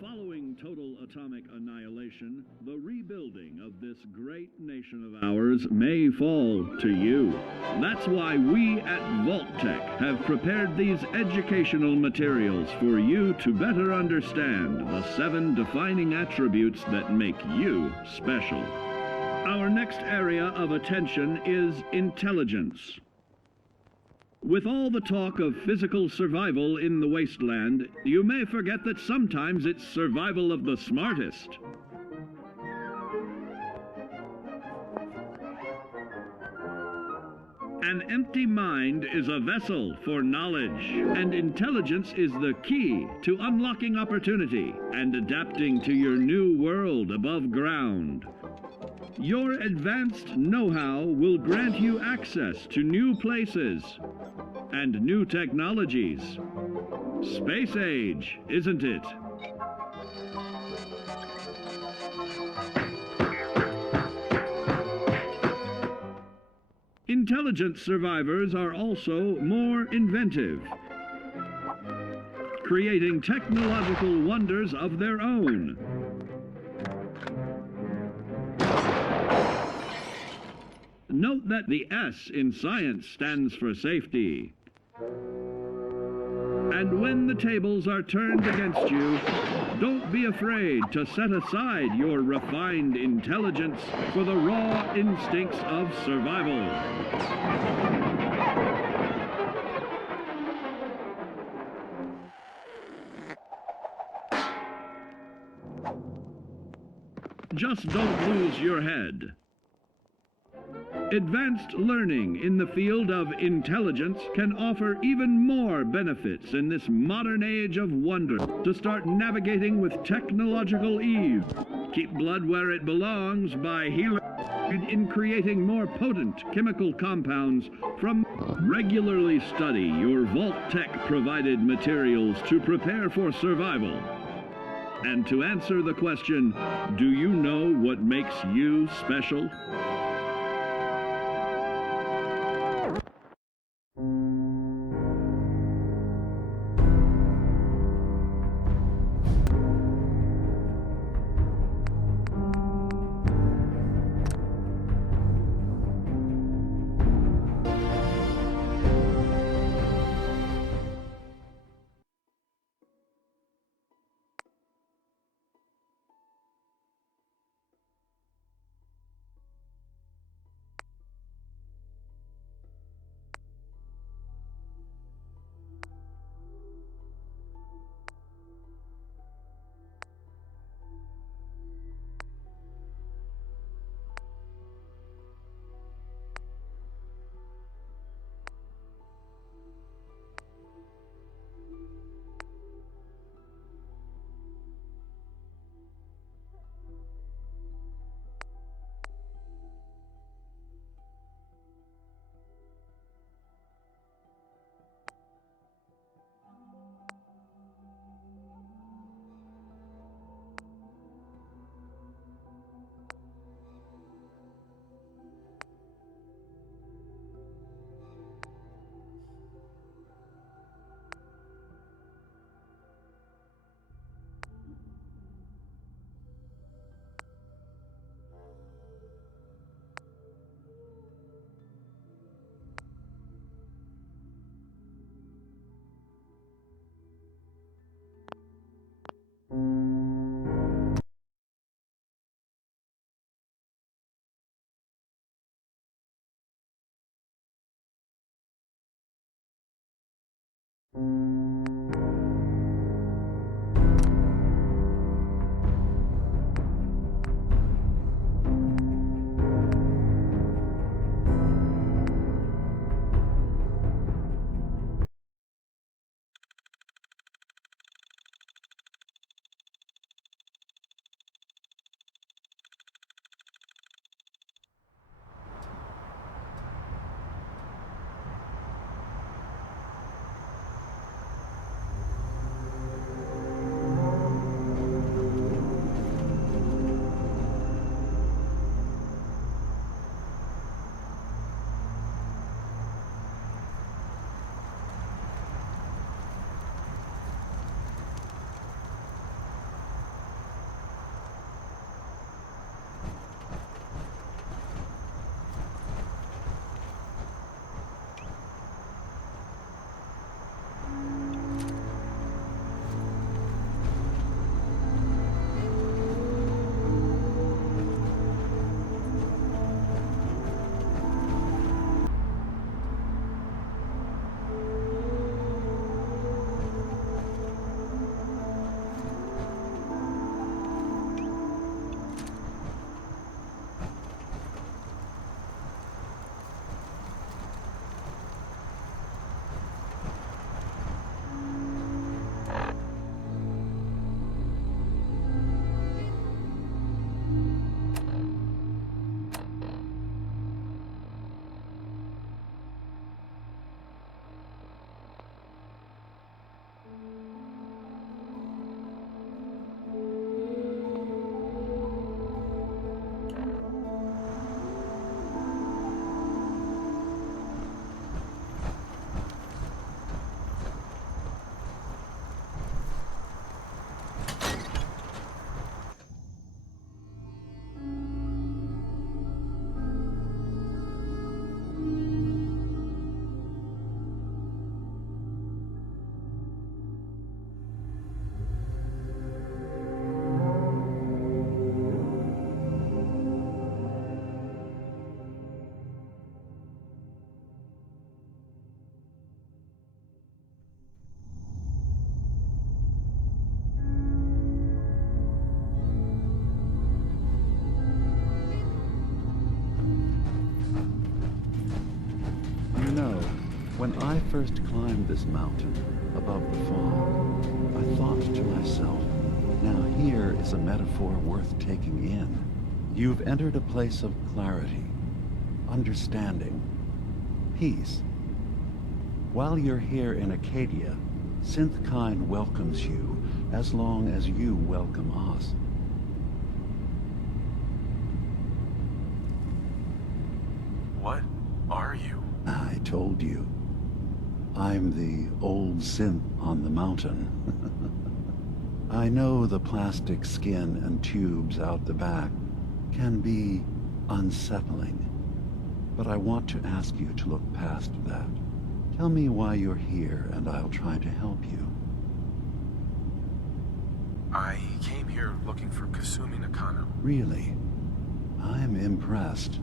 Following total atomic annihilation, the rebuilding of this great nation of ours may fall to you. That's why we at Vault-Tec have prepared these educational materials for you to better understand the 7 defining attributes that make you special. Our next area of attention is intelligence. With all the talk of physical survival in the Wasteland, you may forget that sometimes it's survival of the smartest. An empty mind is a vessel for knowledge, and intelligence is the key to unlocking opportunity and adapting to your new world above ground. Your advanced know-how will grant you access to new places and new technologies. Space age, isn't it? Intelligent survivors are also more inventive, creating technological wonders of their own. Note that the S in science stands for safety. And when the tables are turned against you, don't be afraid to set aside your refined intelligence for the raw instincts of survival. Just don't lose your head. Advanced learning in the field of intelligence can offer even more benefits in this modern age of wonder to start navigating with technological ease. Keep blood where it belongs by healing in creating more potent chemical compounds from. Regularly study your Vault-Tec provided materials to prepare for survival. And to answer the question, do you know what makes you special? first climbed this mountain above the fog, I thought to myself, now here is a metaphor worth taking in. You've entered a place of clarity, understanding, peace. While you're here in Acadia, Synthkind welcomes you as long as you welcome us. What are you? I told you. I'm the old synth on the mountain. I know the plastic skin and tubes out the back can be unsettling, but I want to ask you to look past that. Tell me why you're here, and I'll try to help you. I came here looking for Kasumi Nakano. Really? I'm impressed.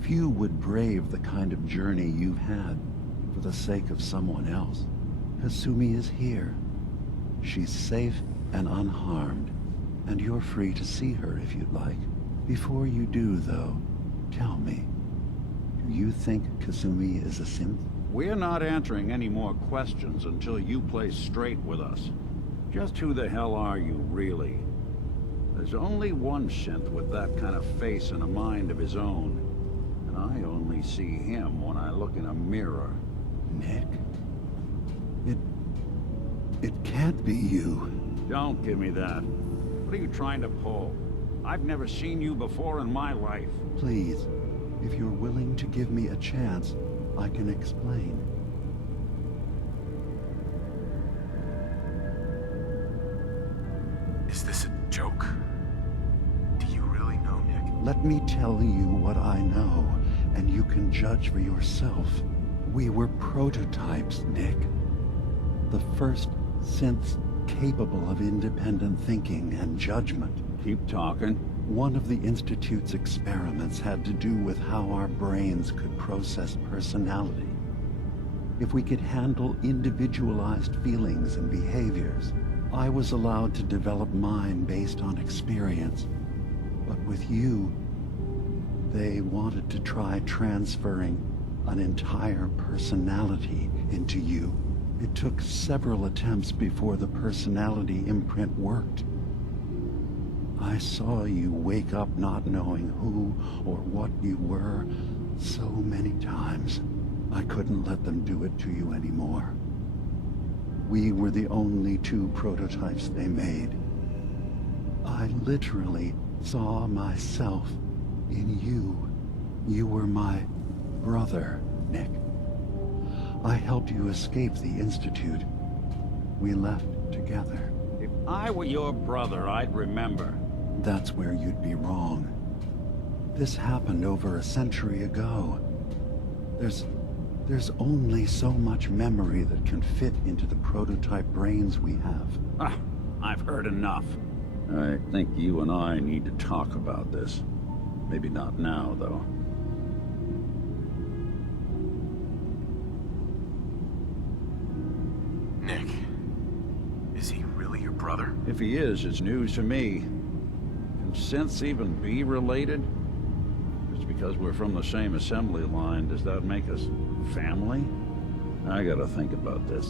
Few would brave the kind of journey you've had for the sake of someone else. Kasumi is here. She's safe and unharmed, and you're free to see her if you'd like. Before you do, though, tell me, do you think Kasumi is a synth? We're not answering any more questions until you play straight with us. Just who the hell are you, really? There's only one synth with that kind of face and a mind of his own. And I only see him when I look in a mirror. Nick? It can't be you. Don't give me that. What are you trying to pull? I've never seen you before in my life. Please, if you're willing to give me a chance, I can explain. Is this a joke? Do you really know, Nick? Let me tell you what I know, and you can judge for yourself. We were prototypes, Nick. The first synths capable of independent thinking and judgment. Keep talking. One of the Institute's experiments had to do with how our brains could process personality. If we could handle individualized feelings and behaviors, I was allowed to develop mine based on experience. But with you, they wanted to try transferring an entire personality into you. It took several attempts before the personality imprint worked. I saw you wake up not knowing who or what you were so many times. I couldn't let them do it to you anymore. We were the only two prototypes they made. I literally saw myself in you. You were my brother, Nick. I helped you escape the Institute. We left together. If I were your brother, I'd remember. That's where you'd be wrong. This happened over a century ago. There's only so much memory that can fit into the prototype brains we have. Ah, I've heard enough. I think you and I need to talk about this. Maybe not now, though. Nick, is he really your brother? If he is, it's news to me. Can synths even be related? Just because we're from the same assembly line, does that make us family? I gotta think about this.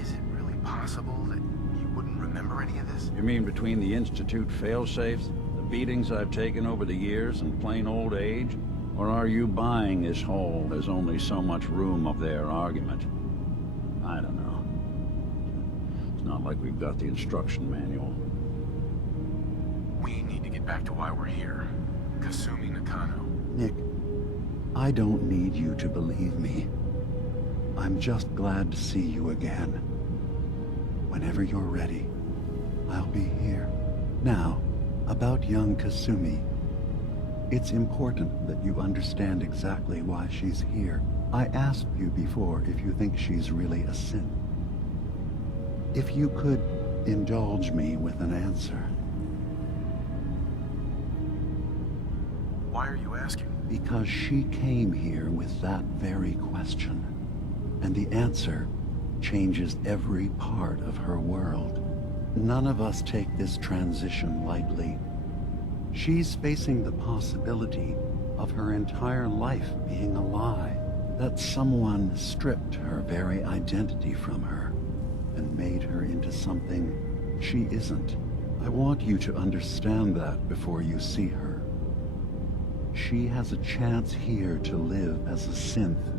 Is it really possible that you wouldn't remember any of this? You mean between the Institute failsafes, the beatings I've taken over the years, and plain old age? Or are you buying this whole "there's only so much room up there" argument? I don't know. It's not like we've got the instruction manual. We need to get back to why we're here. Kasumi Nakano. Nick, I don't need you to believe me. I'm just glad to see you again. Whenever you're ready, I'll be here. Now, about young Kasumi. It's important that you understand exactly why she's here. I asked you before if you think she's really a synth. If you could indulge me with an answer. Why are you asking? Because she came here with that very question. And the answer changes every part of her world. None of us take this transition lightly. She's facing the possibility of her entire life being a lie, that someone stripped her very identity from her and made her into something she isn't. I want you to understand that before you see her. She has a chance here to live as a synth,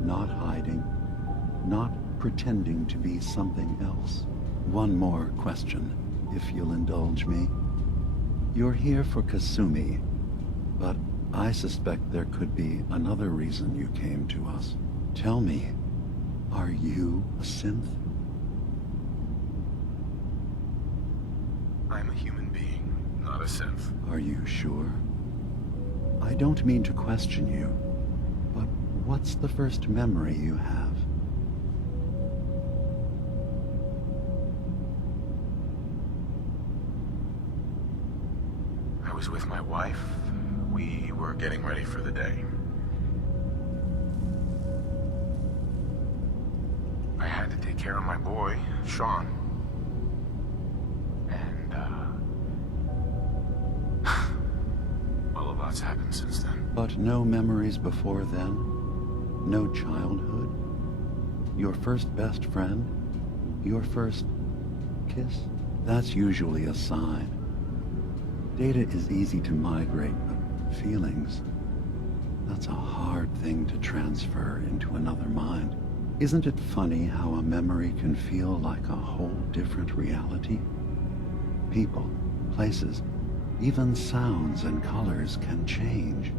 not hiding, not pretending to be something else. One more question, if you'll indulge me. You're here for Kasumi, but I suspect there could be another reason you came to us. Tell me, are you a synth? I'm a human being, not a synth. Are you sure? I don't mean to question you, but what's the first memory you have? I was with my wife. We were getting ready for the day. I had to take care of my boy, Sean. And, well, a lot's happened since then. But no memories before then? No childhood? Your first best friend? Your first kiss? That's usually a sign. Data is easy to migrate, but feelings, that's a hard thing to transfer into another mind. Isn't it funny how a memory can feel like a whole different reality? People, places, even sounds and colors can change.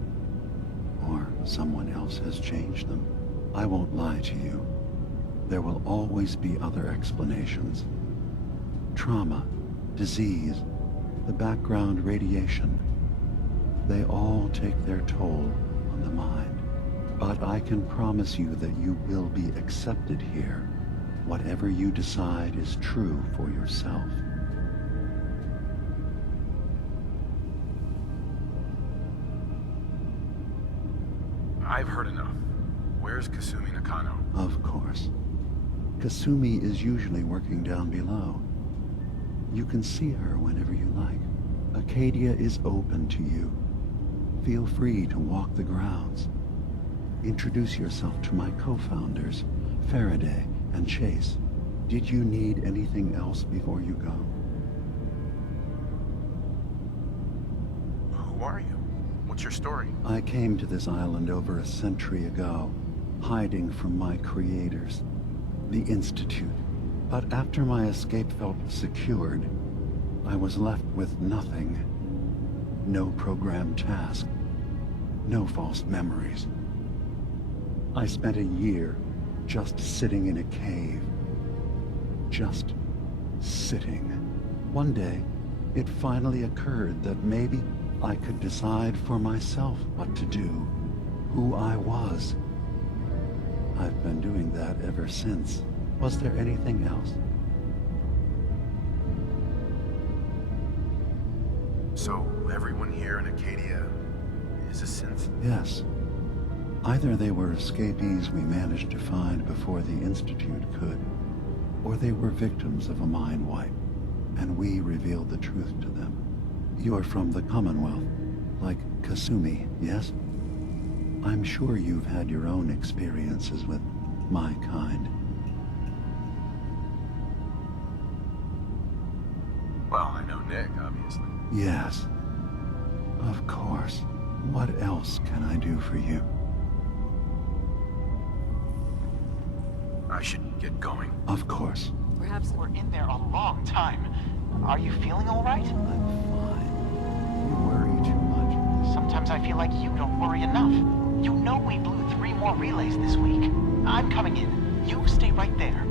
Or someone else has changed them. I won't lie to you. There will always be other explanations. Trauma, disease, the background radiation. They all take their toll on the mind. But I can promise you that you will be accepted here, whatever you decide is true for yourself. I've heard enough. Where's Kasumi Nakano? Of course. Kasumi is usually working down below. You can see her whenever you like. Acadia is open to you. Feel free to walk the grounds. Introduce yourself to my co-founders, Faraday and Chase. Did you need anything else before you go? Who are you? What's your story? I came to this island over a century ago, hiding from my creators, the Institute. But after my escape felt secured, I was left with nothing. No programmed task. No false memories. I spent a year just sitting in a cave. Just sitting. One day, it finally occurred that maybe I could decide for myself what to do, who I was. I've been doing that ever since. Was there anything else? So, everyone here in Acadia is a synth? Yes. Either they were escapees we managed to find before the Institute could, or they were victims of a mind wipe, and we revealed the truth to them. You're from the Commonwealth, like Kasumi, yes? I'm sure you've had your own experiences with my kind. Well, I know Nick, obviously. Yes. Of course. What else can I do for you? I should get going. Of course. Perhaps we're in there a long time. Are you feeling all right? I'm fine. You worry too much. Sometimes I feel like you don't worry enough. You know we blew 3 more relays this week. I'm coming in. You stay right there.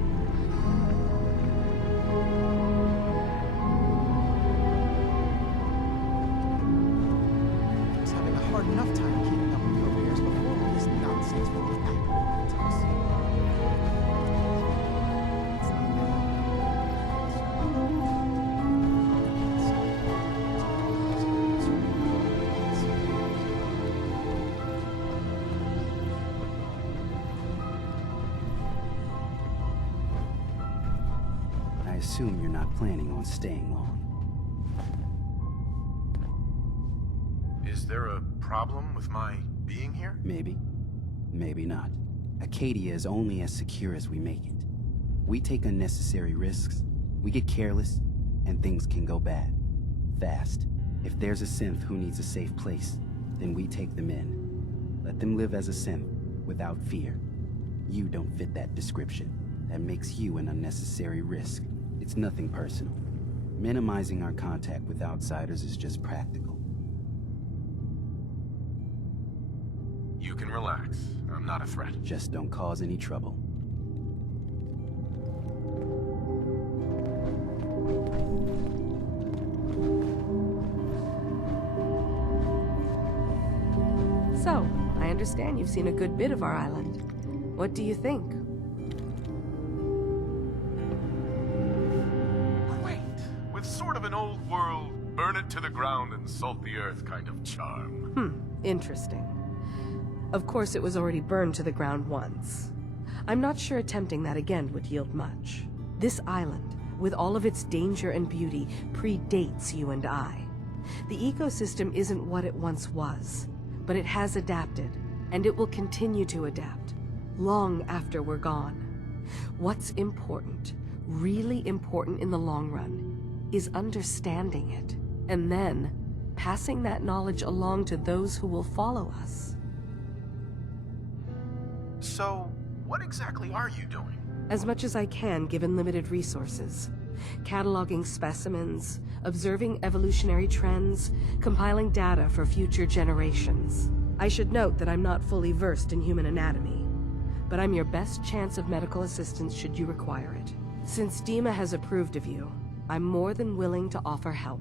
I was having a hard enough time keeping up with the repairs before all this nonsense with the add-ons. I assume you're not planning on staying long. Is there a problem with my being here? Maybe. Maybe not. Acadia is only as secure as we make it. We take unnecessary risks, we get careless, and things can go bad. Fast. If there's a synth who needs a safe place, then we take them in. Let them live as a synth, without fear. You don't fit that description. That makes you an unnecessary risk. It's nothing personal. Minimizing our contact with outsiders is just practical. You can relax. I'm not a threat. Just don't cause any trouble. So, I understand you've seen a good bit of our island. What do you think? Quaint, with sort of an old world, burn it to the ground and salt the earth kind of charm. Interesting. Of course, it was already burned to the ground once. I'm not sure attempting that again would yield much. This island, with all of its danger and beauty, predates you and I. The ecosystem isn't what it once was, but it has adapted, and it will continue to adapt, long after we're gone. What's important, really important in the long run, is understanding it, and then passing that knowledge along to those who will follow us. So, what exactly are you doing? As much as I can given limited resources. Cataloging specimens, observing evolutionary trends, compiling data for future generations. I should note that I'm not fully versed in human anatomy, but I'm your best chance of medical assistance should you require it. Since Dima has approved of you, I'm more than willing to offer help.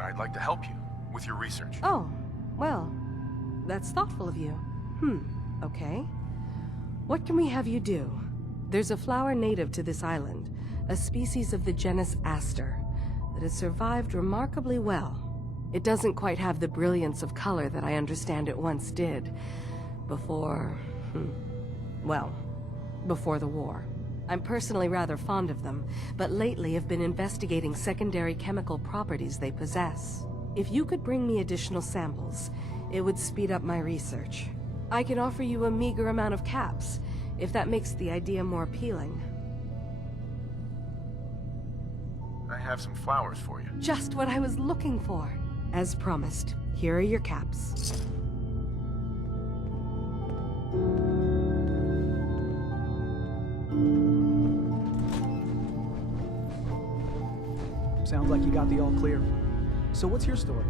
I'd like to help you with your research. Oh, well, that's thoughtful of you. Okay. What can we have you do? There's a flower native to this island, a species of the genus Aster, that has survived remarkably well. It doesn't quite have the brilliance of color that I understand it once did. Before the war. I'm personally rather fond of them, but lately have been investigating secondary chemical properties they possess. If you could bring me additional samples, it would speed up my research. I can offer you a meager amount of caps, if that makes the idea more appealing. I have some flowers for you. Just what I was looking for. As promised, here are your caps. Sounds like you got the all clear. So what's your story?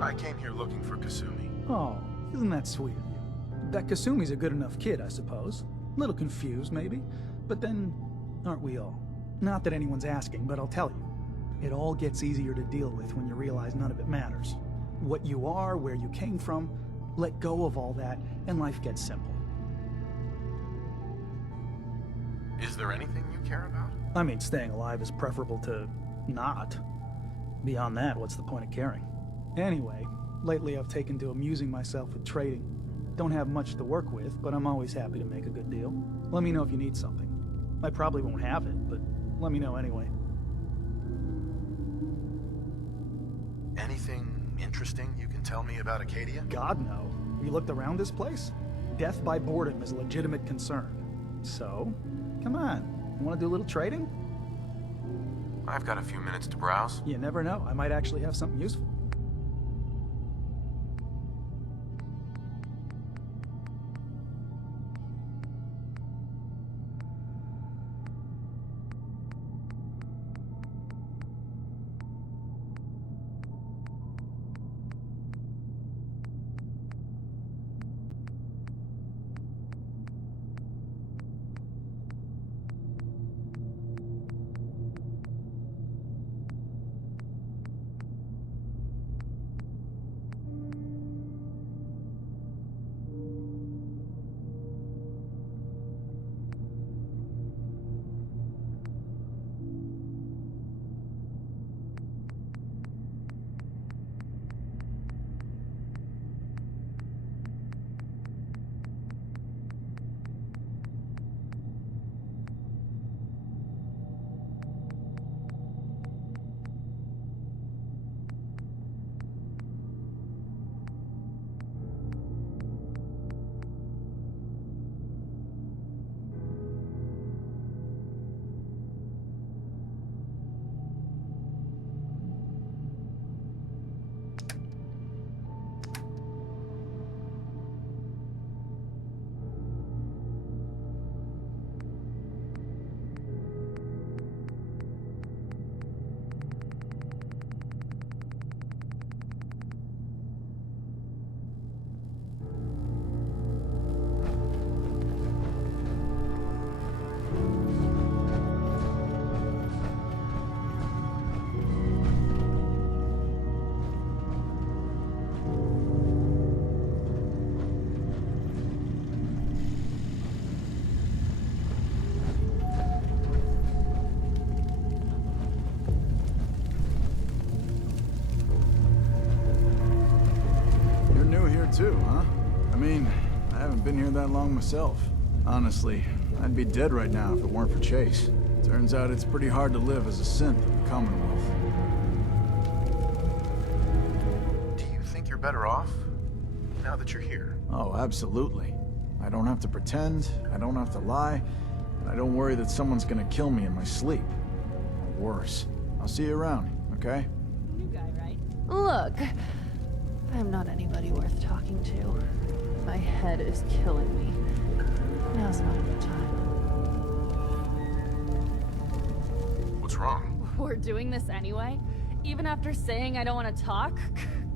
I came here looking for Kasumi. Oh, isn't that sweet of you? That Kasumi's a good enough kid, I suppose. Little confused, maybe. But then, aren't we all? Not that anyone's asking, but I'll tell you. It all gets easier to deal with when you realize none of it matters. What you are, where you came from, let go of all that, and life gets simple. Is there anything you care about? I mean, staying alive is preferable to not. Beyond that, what's the point of caring? Anyway, lately I've taken to amusing myself with trading. Don't have much to work with, but I'm always happy to make a good deal. Let me know if you need something. I probably won't have it, but let me know anyway. Anything interesting you can tell me about Acadia? God, no. You looked around this place? Death by boredom is a legitimate concern. So, come on. You want to do a little trading? I've got a few minutes to browse. You never know. I might actually have something useful. too, huh? I mean, I haven't been here that long myself. Honestly, I'd be dead right now if it weren't for Chase. Turns out it's pretty hard to live as a synth in the Commonwealth. Do you think you're better off now that you're here? Oh, absolutely. I don't have to pretend, I don't have to lie, and I don't worry that someone's gonna kill me in my sleep. Or worse. I'll see you around, okay? New guy, right? Look, I'm not anybody worth talking to. My head is killing me. Now's not a good time. What's wrong? We're doing this anyway? Even after saying I don't want to talk?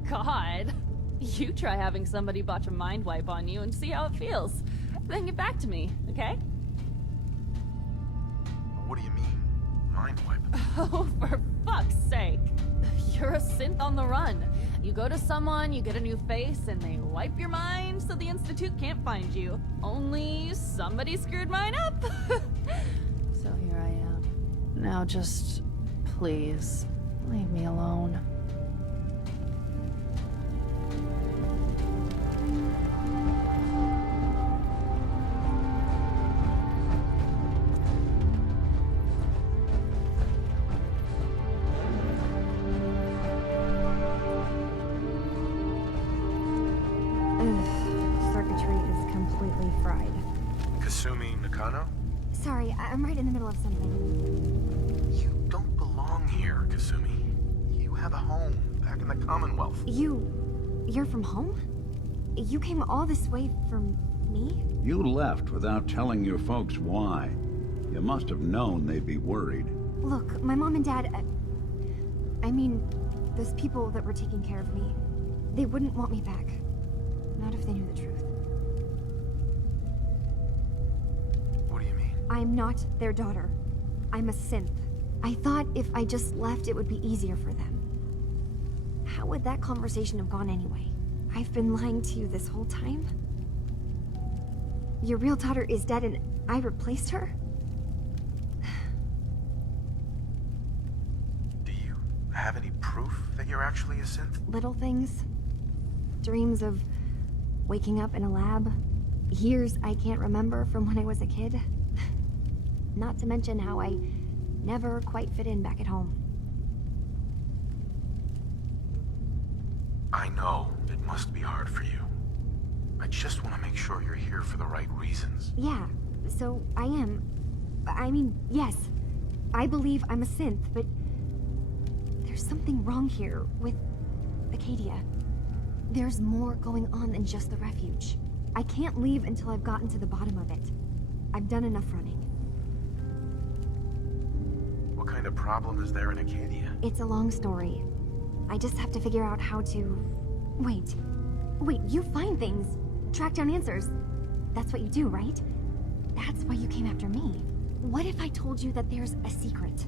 God. You try having somebody botch a mind wipe on you and see how it feels. Then get back to me, okay? What do you mean, mind wipe? Oh, for fuck's sake. You're a synth on the run. You go to someone, you get a new face, and they wipe your mind so the Institute can't find you. Only somebody screwed mine up. So here I am. Now just, please, leave me alone. Circuitry is completely fried. Kasumi Nakano? Sorry, I'm right in the middle of something. You don't belong here, Kasumi. You have a home back in the Commonwealth. You're from home? You came all this way for me? You left without telling your folks why. You must have known they'd be worried. Look, my mom and dad, I mean, those people that were taking care of me, they wouldn't want me back. Not if they knew the truth. What do you mean? I'm not their daughter. I'm a synth. I thought if I just left, it would be easier for them. How would that conversation have gone anyway? I've been lying to you this whole time? Your real daughter is dead and I replaced her? Do you have any proof that you're actually a synth? Little things. Dreams of waking up in a lab. Years I can't remember from when I was a kid. Not to mention how I never quite fit in back at home. I know it must be hard for you. I just want to make sure you're here for the right reasons. Yeah, so I am. I mean, yes. I believe I'm a synth, but there's something wrong here with Acadia. There's more going on than just the refuge. I can't leave until I've gotten to the bottom of it. I've done enough running. What kind of problem is there in Acadia? It's a long story. I just have to figure out how to... Wait, you find things. Track down answers. That's what you do, right? That's why you came after me. What if I told you that there's a secret?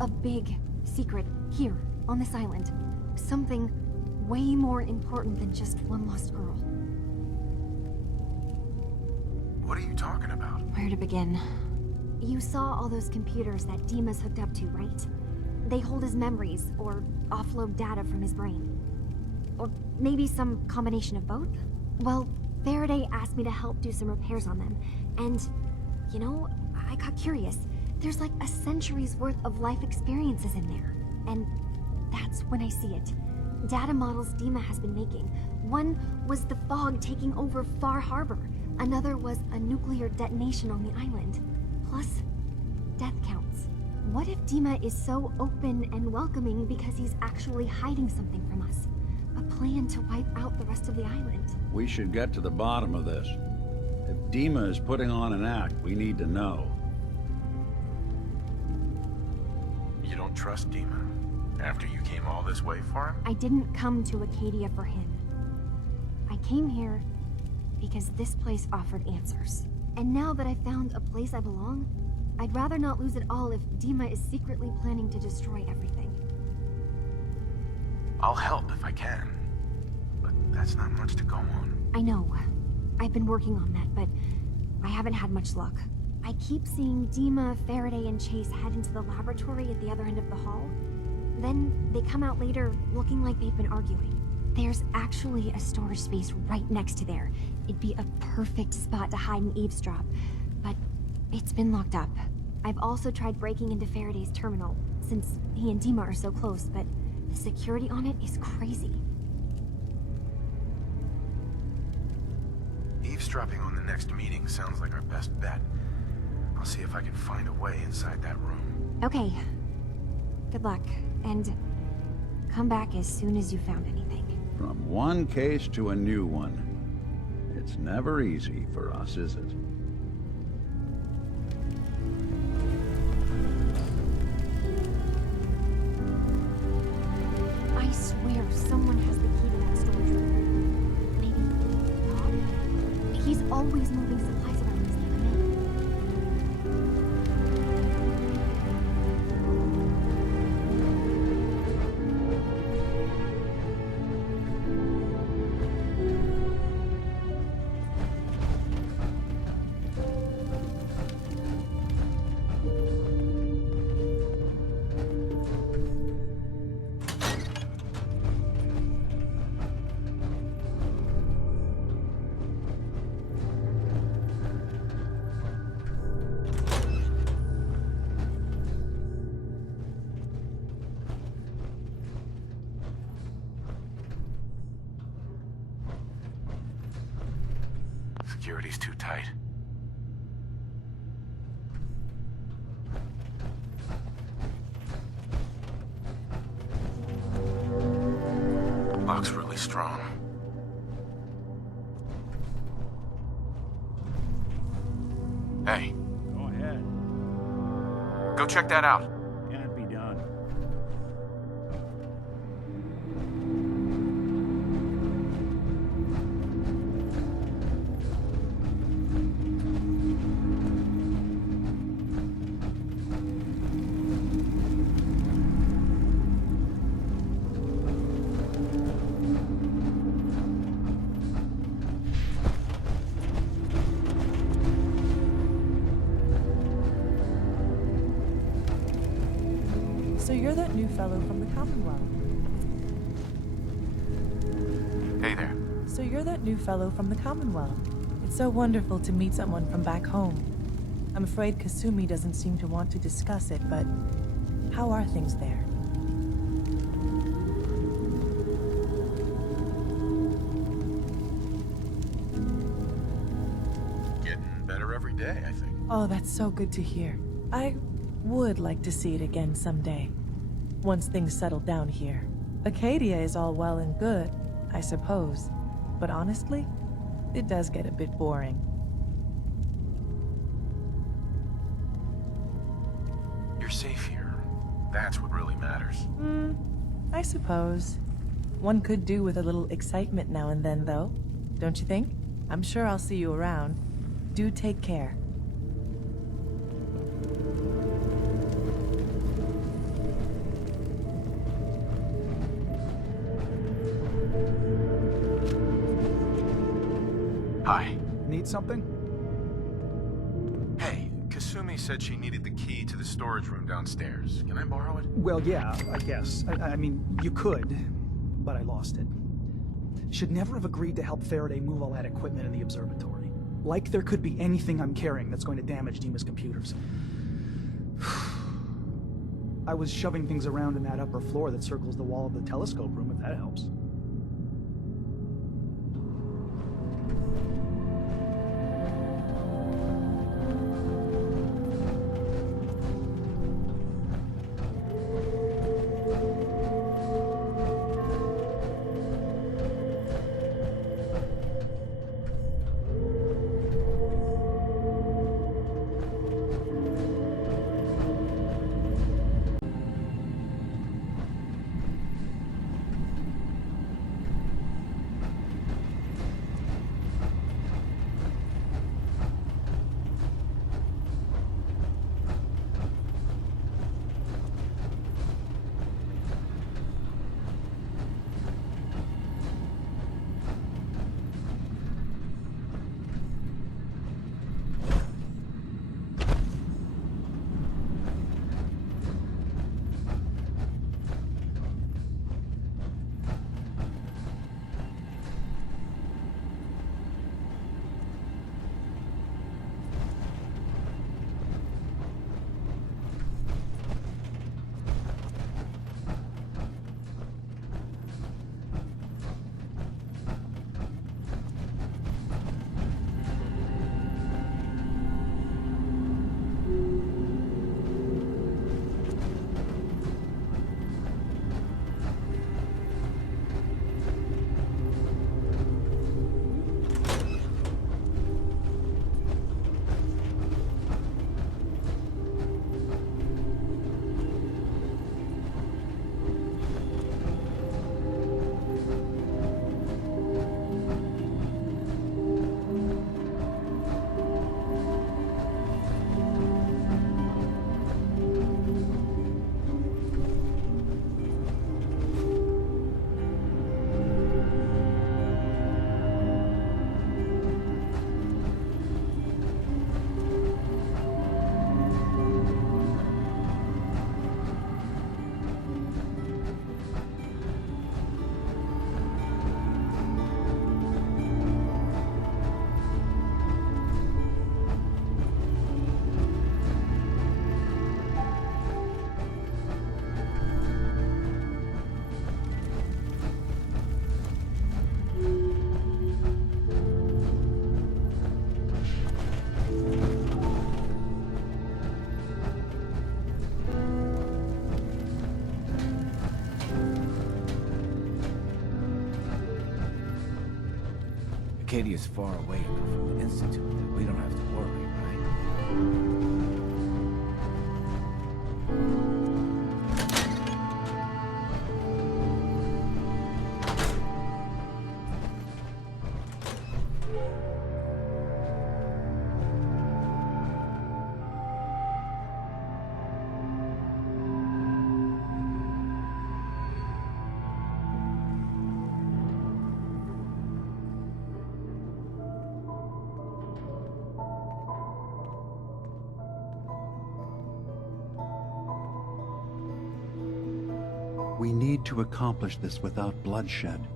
A big secret here, on this island. Something way more important than just one lost girl. What are you talking about? Where to begin? You saw all those computers that Dima's hooked up to, right? They hold his memories, or offload data from his brain. Or maybe some combination of both? Well, Faraday asked me to help do some repairs on them, and, you know, I got curious. There's like a century's worth of life experiences in there, and that's when I see it. Data models Dima has been making. One was the fog taking over Far Harbor. Another was a nuclear detonation on the island. Plus, death counts. What if Dima is so open and welcoming because he's actually hiding something from us? A plan to wipe out the rest of the island. We should get to the bottom of this. If Dima is putting on an act, we need to know. You don't trust Dima? After you came all this way for him? I didn't come to Acadia for him. I came here because this place offered answers. And now that I found a place I belong, I'd rather not lose it all if Dima is secretly planning to destroy everything. I'll help if I can. But that's not much to go on. I know. I've been working on that, but I haven't had much luck. I keep seeing Dima, Faraday, and Chase head into the laboratory at the other end of the hall. Then they come out later looking like they've been arguing. There's actually a storage space right next to there. It'd be a perfect spot to hide and eavesdrop, but it's been locked up. I've also tried breaking into Faraday's terminal, since he and Dima are so close, but the security on it is crazy. Eavesdropping on the next meeting sounds like our best bet. I'll see if I can find a way inside that room. Okay. Good luck, and come back as soon as you found anything. From one case to a new one. It's never easy for us, is it? I swear someone has the key to that storage room. Maybe Bob? He's always moving supplies around this near me. Security's too tight. Lock's really strong. Hey. Go ahead. Go check that out. Can't be done. So you're that new fellow from the Commonwealth. Hey there. So you're that new fellow from the Commonwealth. It's so wonderful to meet someone from back home. I'm afraid Kasumi doesn't seem to want to discuss it, but how are things there? Getting better every day, I think. Oh, that's so good to hear. I would like to see it again someday, once things settle down here. Acadia is all well and good, I suppose, but honestly, it does get a bit boring. You're safe here. That's what really matters. I suppose. One could do with a little excitement now and then, though, don't you think? I'm sure I'll see you around. Do take care. Hi. Need something? Hey, Kasumi said she needed the key to the storage room downstairs. Can I borrow it? Well, yeah, I guess. I mean, you could, but I lost it. Should never have agreed to help Faraday move all that equipment in the observatory. Like there could be anything I'm carrying that's going to damage Dima's computers. I was shoving things around in that upper floor that circles the wall of the telescope room, if that helps. Acadia's far away enough from the Institute that we don't have to worry, right? We need to accomplish this without bloodshed.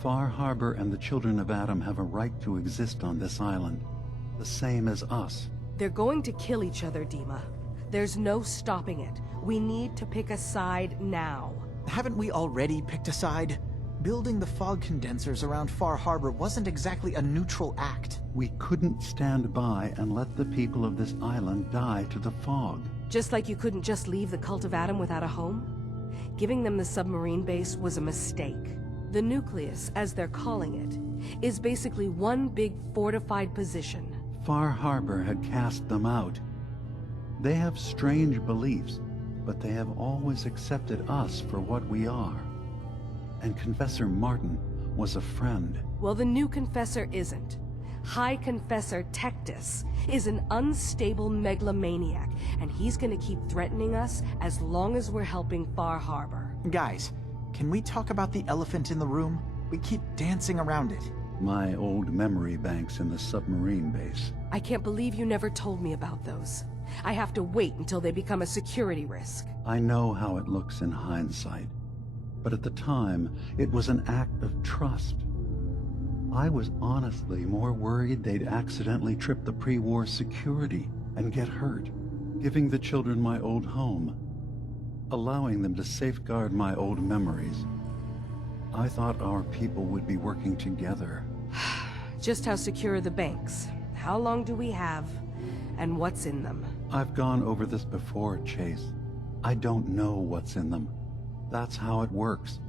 Far Harbor and the children of Adam have a right to exist on this island, the same as us. They're going to kill each other, Dima. There's no stopping it. We need to pick a side now. Haven't we already picked a side? Building the fog condensers around Far Harbor wasn't exactly a neutral act. We couldn't stand by and let the people of this island die to the fog. Just like you couldn't just leave the Cult of Adam without a home? Giving them the submarine base was a mistake. The Nucleus, as they're calling it, is basically one big fortified position. Far Harbor had cast them out. They have strange beliefs, but they have always accepted us for what we are. And Confessor Martin was a friend. Well, the new Confessor isn't. High Confessor Tectus is an unstable megalomaniac, and he's gonna keep threatening us as long as we're helping Far Harbor. Guys, can we talk about the elephant in the room? We keep dancing around it. My old memory banks in the submarine base. I can't believe you never told me about those. I have to wait until they become a security risk. I know how it looks in hindsight, but at the time, it was an act of trust. I was honestly more worried they'd accidentally trip the pre-war security and get hurt, giving the children my old home, allowing them to safeguard my old memories. I thought our people would be working together. Just how secure are the banks? How long do we have? And what's in them? I've gone over this before, Chase. I don't know what's in them. That's how it works.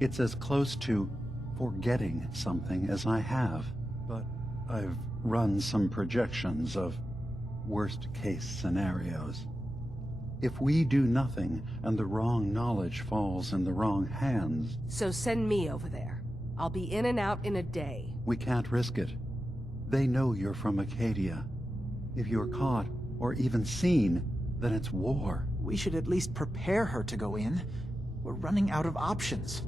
It's as close to forgetting something as I have, but I've run some projections of worst-case scenarios. If we do nothing and the wrong knowledge falls in the wrong hands... So send me over there. I'll be in and out in a day. We can't risk it. They know you're from Acadia. If you're caught, or even seen, then it's war. We should at least prepare her to go in. We're running out of options.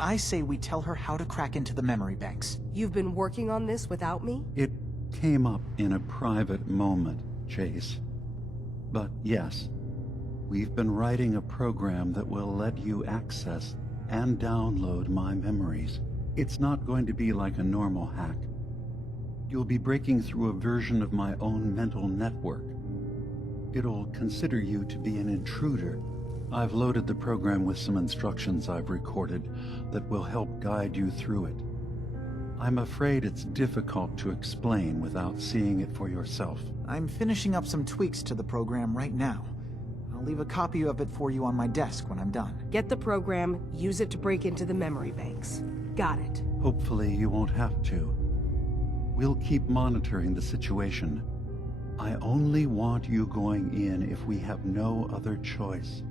I say we tell her how to crack into the memory banks. You've been working on this without me? It came up in a private moment, Chase. But yes, we've been writing a program that will let you access and download my memories. It's not going to be like a normal hack. You'll be breaking through a version of my own mental network. It'll consider you to be an intruder. I've loaded the program with some instructions I've recorded that will help guide you through it. I'm afraid it's difficult to explain without seeing it for yourself. I'm finishing up some tweaks to the program right now. I'll leave a copy of it for you on my desk when I'm done. Get the program, use it to break into the memory banks. Got it. Hopefully you won't have to. We'll keep monitoring the situation. I only want you going in if we have no other choice.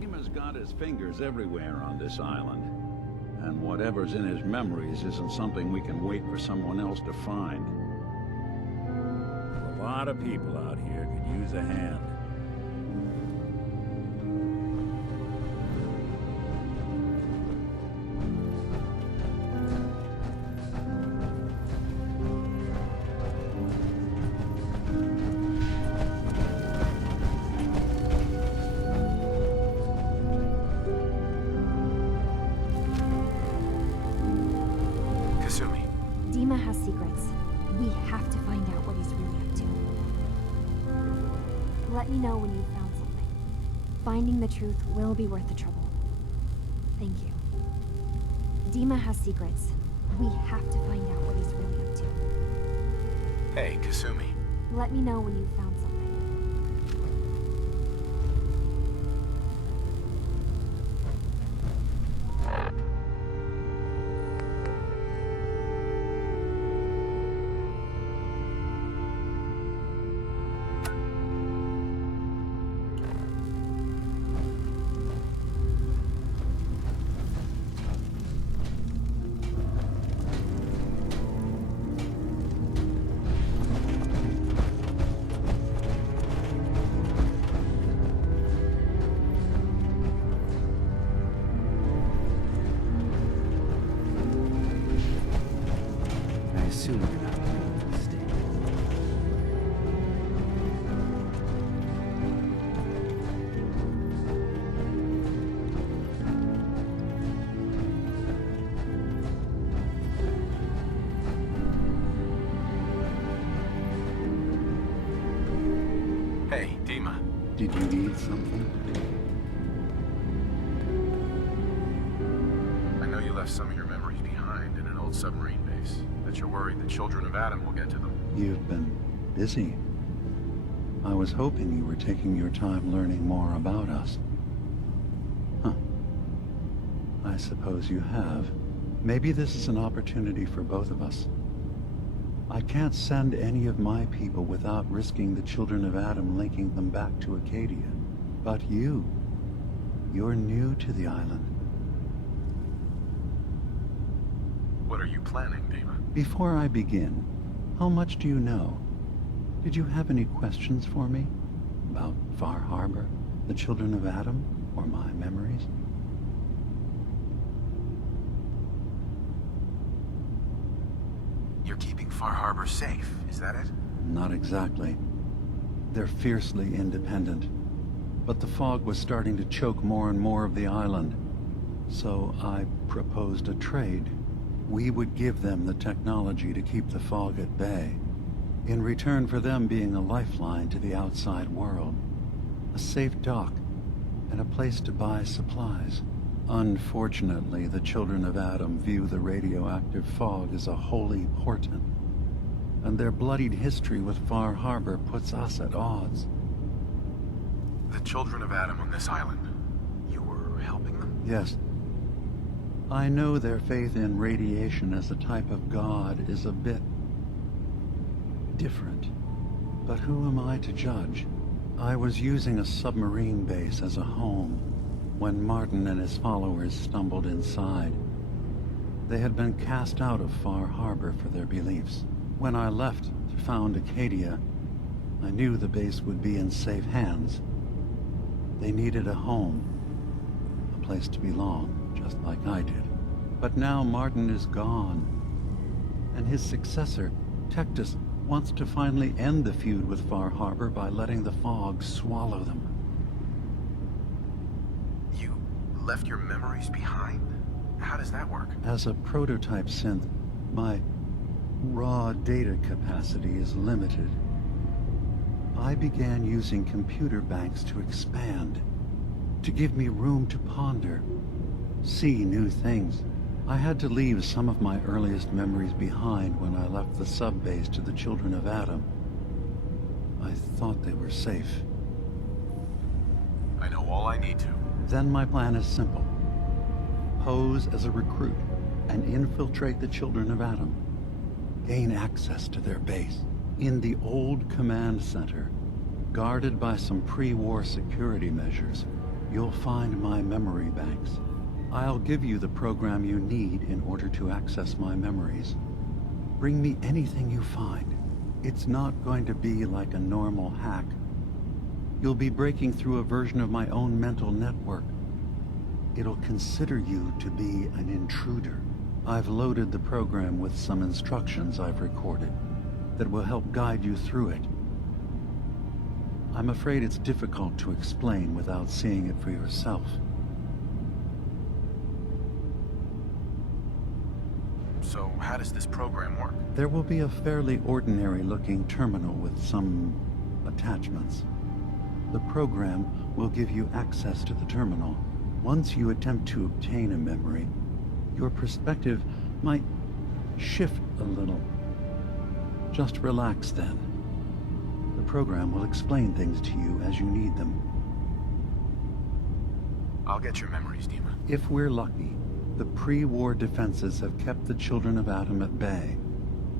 Dima's got his fingers everywhere on this island. And whatever's in his memories isn't something we can wait for someone else to find. A lot of people out here could use a hand. Dima has secrets. We have to find out what he's really up to. Let me know when you've found something. Finding the truth will be worth the trouble. Thank you. Dima has secrets. We have to find out what he's really up to. Hey, Kasumi. Let me know when you've found something. Did you need something? I know you left some of your memories behind in an old submarine base. That you're worried the children of Adam will get to them. You've been busy. I was hoping you were taking your time learning more about us. Huh. I suppose you have. Maybe this is an opportunity for both of us. I can't send any of my people without risking the children of Adam linking them back to Acadia. But you're new to the island. What are you planning, Dima? Before I begin, how much do you know? Did you have any questions for me? About Far Harbor, the children of Adam, or my memories? You're keeping Far Harbor safe, is that it? Not exactly. They're fiercely independent. But the fog was starting to choke more and more of the island. So I proposed a trade. We would give them the technology to keep the fog at bay, in return for them being a lifeline to the outside world. A safe dock, and a place to buy supplies. Unfortunately, the children of Adam view the radioactive fog as a holy portent, and their bloodied history with Far Harbor puts us at odds. The children of Adam on this island. You were helping them? Yes. I know their faith in radiation as a type of god is a bit different. But who am I to judge? I was using a submarine base as a home when Martin and his followers stumbled inside. They had been cast out of Far Harbor for their beliefs. When I left to found Acadia, I knew the base would be in safe hands. They needed a home, a place to belong, just like I did. But now Martin is gone, and his successor, Tectus, wants to finally end the feud with Far Harbor by letting the fog swallow them. You left your memories behind? How does that work? As a prototype synth, my raw data capacity is limited. I began using computer banks to expand, to give me room to ponder, see new things. I had to leave some of my earliest memories behind when I left the sub-base to the children of Adam. I thought they were safe. I know all I need to. Then my plan is simple. Pose as a recruit and infiltrate the children of Adam. Gain access to their base. In the old command center, guarded by some pre-war security measures, you'll find my memory banks. I'll give you the program you need in order to access my memories. Bring me anything you find. It's not going to be like a normal hack. You'll be breaking through a version of my own mental network. It'll consider you to be an intruder. I've loaded the program with some instructions I've recorded that will help guide you through it. I'm afraid it's difficult to explain without seeing it for yourself. So how does this program work? There will be a fairly ordinary-looking terminal with some attachments. The program will give you access to the terminal. Once you attempt to obtain a memory, your perspective might shift a little. Just relax then. The program will explain things to you as you need them. I'll get your memories, Dima. If we're lucky, the pre-war defenses have kept the children of Adam at bay.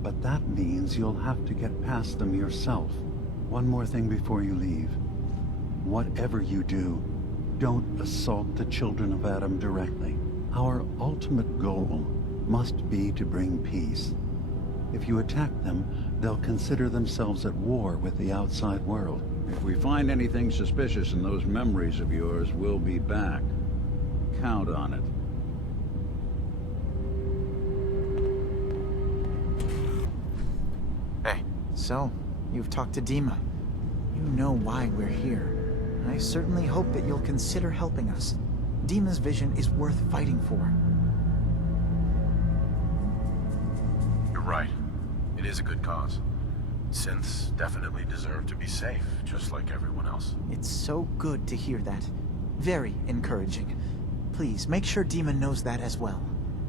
But that means you'll have to get past them yourself. One more thing before you leave. Whatever you do, don't assault the children of Adam directly. Our ultimate goal must be to bring peace. If you attack them, they'll consider themselves at war with the outside world. If we find anything suspicious in those memories of yours, we'll be back. Count on it. Hey. So, you've talked to Dima. You know why we're here. I certainly hope that you'll consider helping us. Dima's vision is worth fighting for. You're right. It is a good cause. Synths definitely deserve to be safe, just like everyone else. It's so good to hear that. Very encouraging. Please, make sure Dima knows that as well.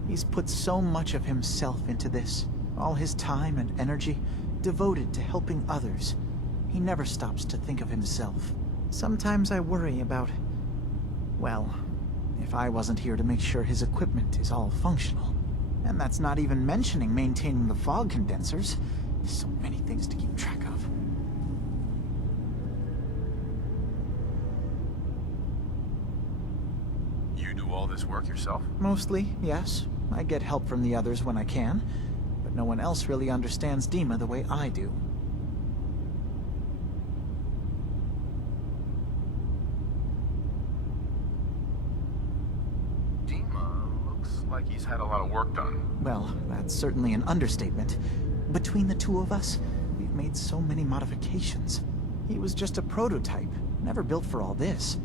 He's put so much of himself into this. All his time and energy devoted to helping others. He never stops to think of himself. Sometimes I worry about... well, if I wasn't here to make sure his equipment is all functional. And that's not even mentioning maintaining the fog condensers. So many things to keep track of. You do all this work yourself? Mostly, yes. I get help from the others when I can, but no one else really understands Dima the way I do. Dima looks like he's had a lot of work done. Well, that's certainly an understatement. Between the two of us, we've made so many modifications. He was just a prototype, never built for all this.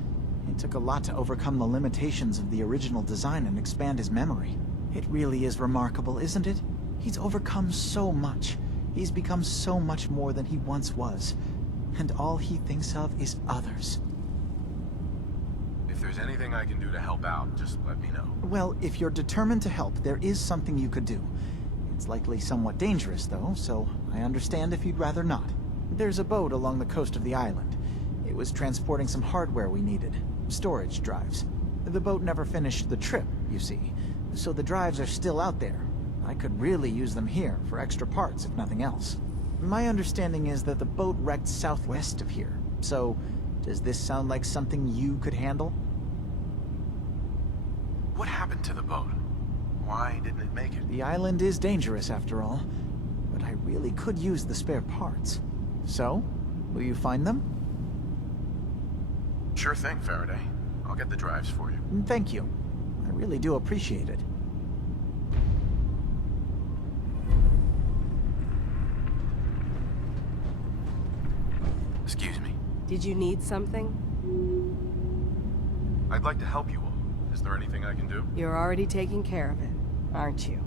It took a lot to overcome the limitations of the original design and expand his memory. It really is remarkable, isn't it? He's overcome so much. He's become so much more than he once was. And all he thinks of is others. If there's anything I can do to help out, just let me know. Well, if you're determined to help, there is something you could do. It's likely somewhat dangerous, though, so I understand if you'd rather not. There's a boat along the coast of the island. It was transporting some hardware we needed. Storage drives. The boat never finished the trip, you see, so the drives are still out there. I could really use them here for extra parts, if nothing else. My understanding is that the boat wrecked southwest of here, so does this sound like something you could handle? What happened to the boat? Why didn't it make it? The island is dangerous, after all, but I really could use the spare parts. So, will you find them? Sure thing, Faraday. I'll get the drives for you. Thank you. I really do appreciate it. Excuse me. Did you need something? I'd like to help you all. Is there anything I can do? You're already taking care of it, aren't you?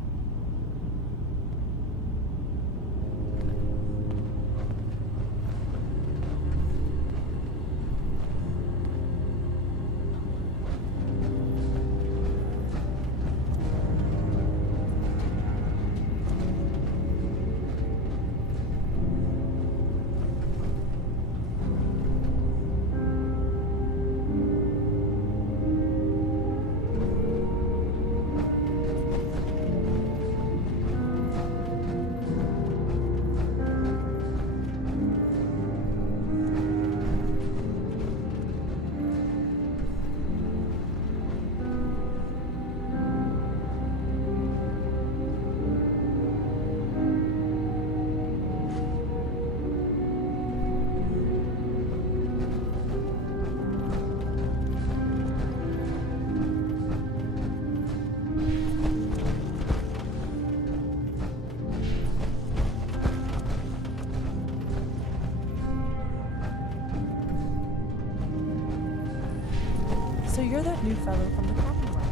So you're that new fellow from the Commonwealth.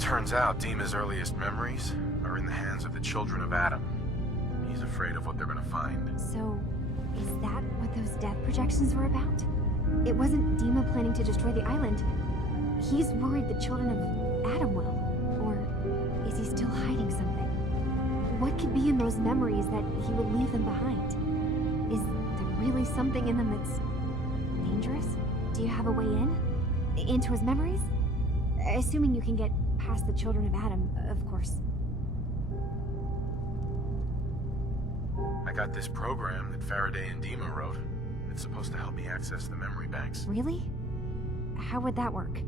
Turns out Dima's earliest memories are in the hands of the children of Adam. He's afraid of what they're gonna find. So, is that what those death projections were about? It wasn't Dima planning to destroy the island. He's worried the children of Adam will. Or is he still hiding something? What could be in those memories that he would leave them behind? Is there really something in them that's dangerous? Do you have a way in? Into his memories? Assuming you can get past the children of Adam, of course. I got this program that Faraday and Dima wrote. It's supposed to help me access the memory banks. Really? How would that work?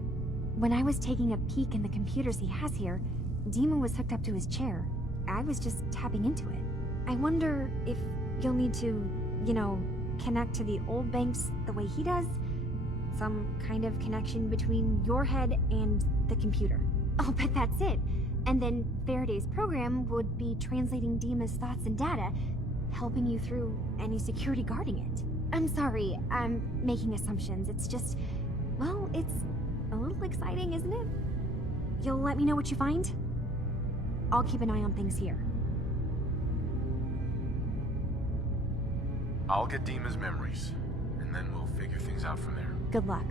When I was taking a peek in the computers he has here, Dima was hooked up to his chair. I was just tapping into it. I wonder if you'll need to, you know, connect to the old banks the way he does? Some kind of connection between your head and the computer. I'll bet that's it. And then Faraday's program would be translating Dima's thoughts and data, helping you through any security guarding it. I'm sorry, I'm making assumptions. It's just, well, it's a little exciting, isn't it? You'll let me know what you find? I'll keep an eye on things here. I'll get Dima's memories, and then we'll figure things out from there. Good luck.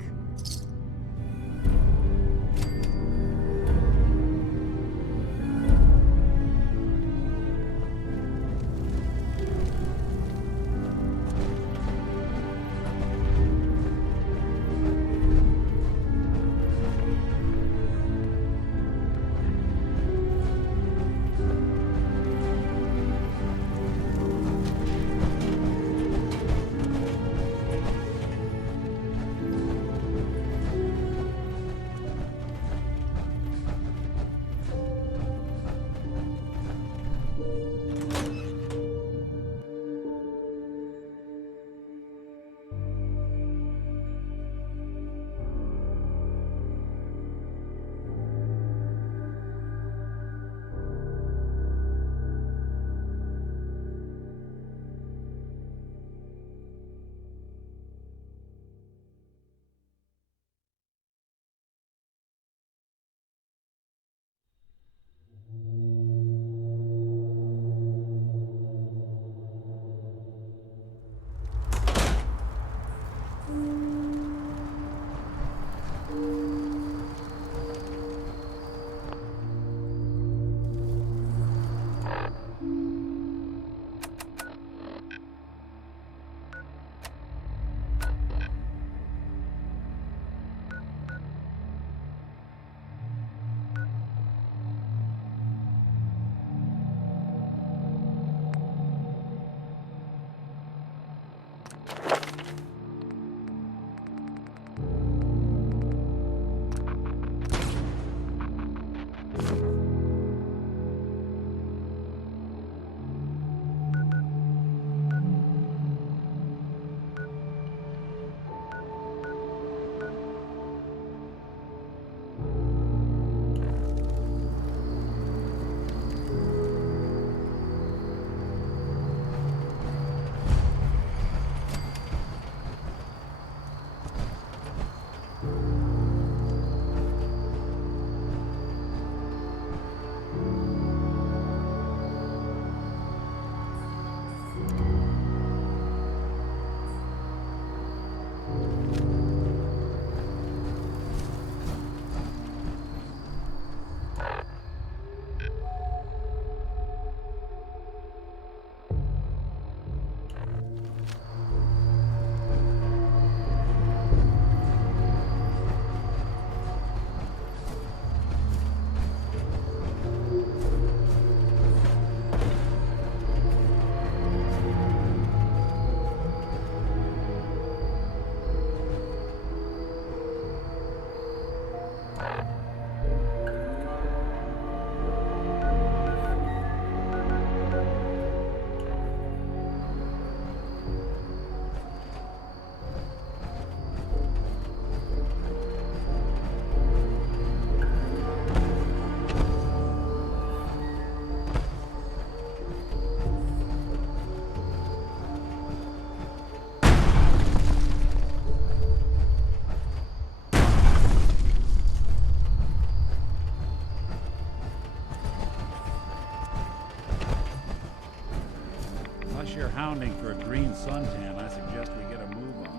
You're hounding for a green suntan, I suggest we get a move on.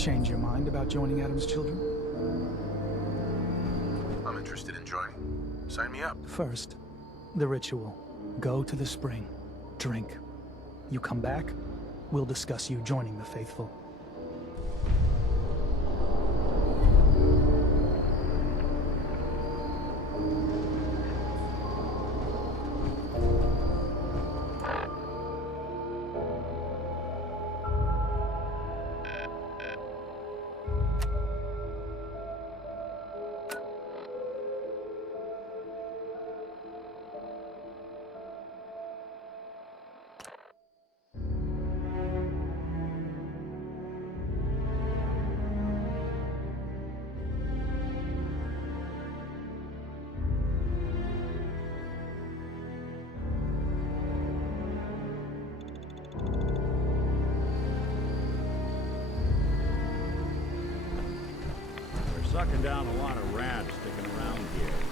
Change your mind about joining Adam's children? I'm interested in joining. Sign me up. First, the ritual. Go to the spring. Drink. You come back, we'll discuss you joining the faithful. Sucking down a lot of rats sticking around here.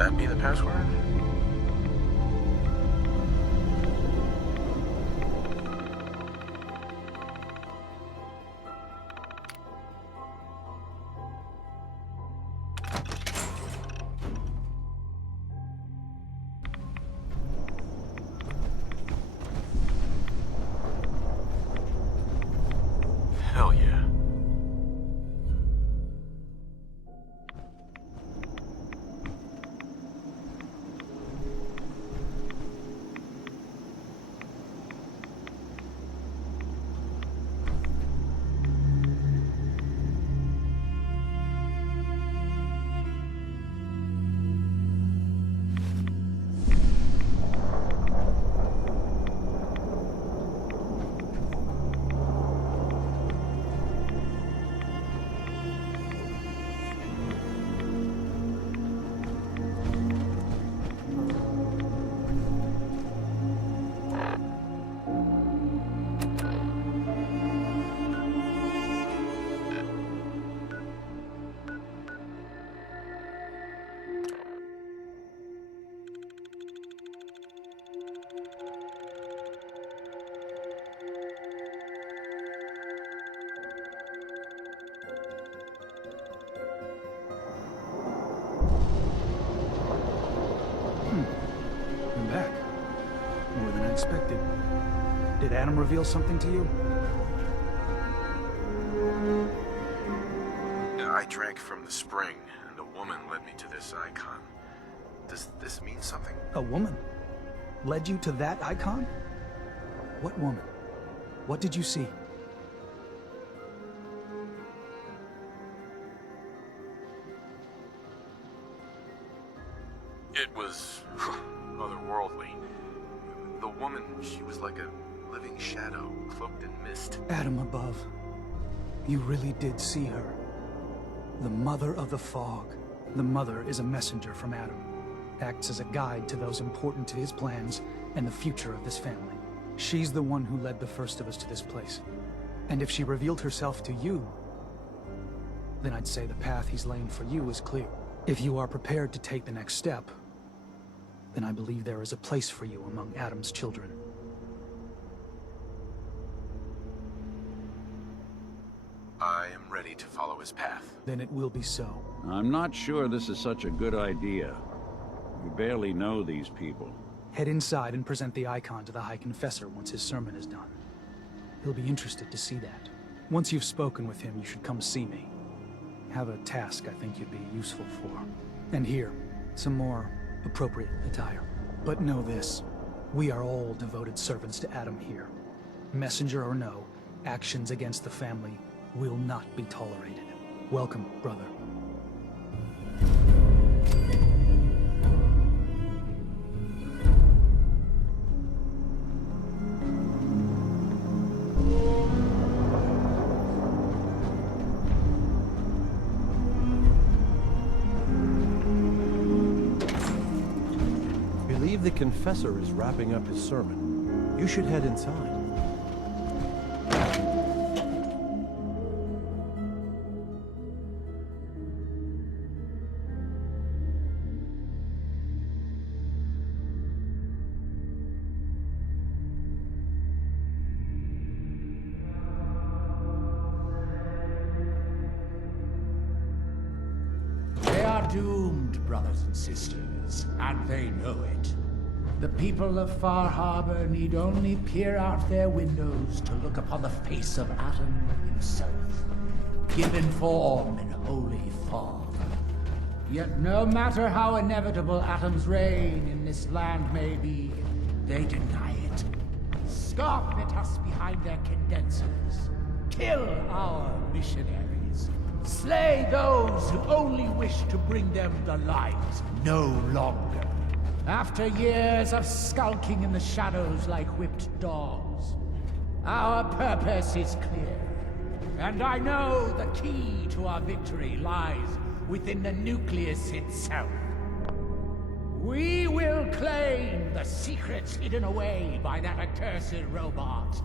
that be the password? Hell yeah. expected. Did Adam reveal something to you? I drank from the spring, and a woman led me to this icon. Does this mean something? A woman? Led you to that icon? What woman? What did you see? It was otherworldly. The woman, she was like a living shadow, cloaked in mist. Adam above. You really did see her. The Mother of the Fog. The Mother is a messenger from Adam. Acts as a guide to those important to his plans and the future of this family. She's the one who led the first of us to this place. And if she revealed herself to you, then I'd say the path he's laying for you is clear. If you are prepared to take the next step, then I believe there is a place for you among Adam's children. I am ready to follow his path. Then it will be so. I'm not sure this is such a good idea. We barely know these people. Head inside and present the icon to the High Confessor once his sermon is done. He'll be interested to see that. Once you've spoken with him, you should come see me. Have a task I think you'd be useful for. And here, some more appropriate attire. But know this, we are all devoted servants to Adam here. Messenger or no, actions against the family will not be tolerated. Welcome, brother. The confessor is wrapping up his sermon. You should head inside. They are doomed, brothers and sisters, and they know it. The people of Far Harbor need only peer out their windows to look upon the face of Adam himself, given form in holy fog. Yet no matter how inevitable Adam's reign in this land may be, they deny it. Scoff at us behind their condensers. Kill our missionaries. Slay those who only wish to bring them the light no longer. After years of skulking in the shadows like whipped dogs, our purpose is clear. And I know the key to our victory lies within the Nucleus itself. We will claim the secrets hidden away by that accursed robot